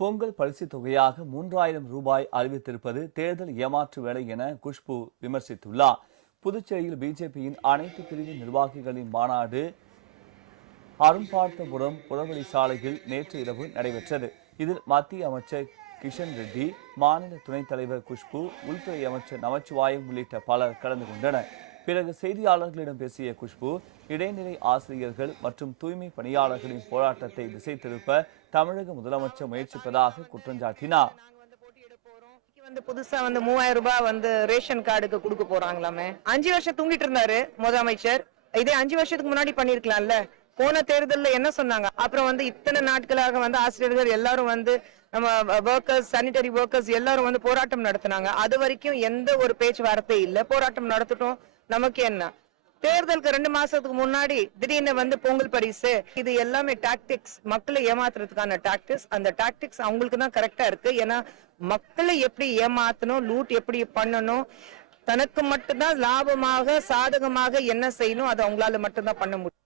பொங்கல் பரிசு தொகையாக 3000 ரூபாய் அறிவித்திருப்பது தேர்தல் ஏமாற்று வேலை என குஷ்பு விமர்சித்துள்ளார். புதுச்சேரியில் பிஜேபியின் அனைத்து பிரிவு நிர்வாகிகளின் மாநாடு அரும்பார்த்தபுரம் புறவழி சாலையில் நேற்று இரவு நடைபெற்றது. இதில் மத்திய அமைச்சர் கிஷன் ரெட்டி, மாநில துணைத் தலைவர் குஷ்பு, உள்துறை அமைச்சர் நமச்சிவாயம் உள்ளிட்ட பலர் கலந்து கொண்டனர். பிறகு செய்தியாளர்களிடம் பேசிய குஷ்பு, இடைநிலை ஆசிரியர்கள் மற்றும் தூய்மை பணியாளர்களின் போராட்டத்தை திசை திருப்ப தமிழக முதலமைச்சர் முயற்சிப்பதாக குற்றம் சாட்டினார். புதுசா 3000 ரூபாய் ரேஷன் கார்டுக்கு கொடுக்க போறாங்களாமே. 5 வருஷம் தூங்கிட்டு இருந்தாரு முதலமைச்சர். இதே 5 வருஷத்துக்கு முன்னாடி பண்ணிருக்கலாம்ல. போன தேர்தலில் என்ன சொன்னாங்க? அப்புறம் இத்தனை நாட்களாக ஆசிரியர்கள் எல்லாரும் நம்ம ஒர்க்கர்ஸ், சானிட்டரி ஒர்க்கர்ஸ் எல்லாரும் போராட்டம் நடத்தினாங்க. அது வரைக்கும் எந்த ஒரு பேச்சுவார்த்தை இல்ல. போராட்டம் நடத்திட்டோம், நமக்கு என்ன? தேர்தலுக்கு 2 மாசத்துக்கு முன்னாடி திடீர்னு பொங்கல் பரிசு, இது எல்லாமே டாக்டிக்ஸ், மக்களை ஏமாத்துறதுக்கான டாக்டிக்ஸ். அந்த டாக்டிக்ஸ் அவங்களுக்கு தான் கரெக்டா இருக்கு. ஏன்னா மக்களை எப்படி ஏமாத்தணும், லூட் எப்படி பண்ணணும், தனக்கு மட்டும்தான் லாபமாக சாதகமாக என்ன செய்யணும், அது அவங்களால மட்டும்தான் பண்ண முடியும்.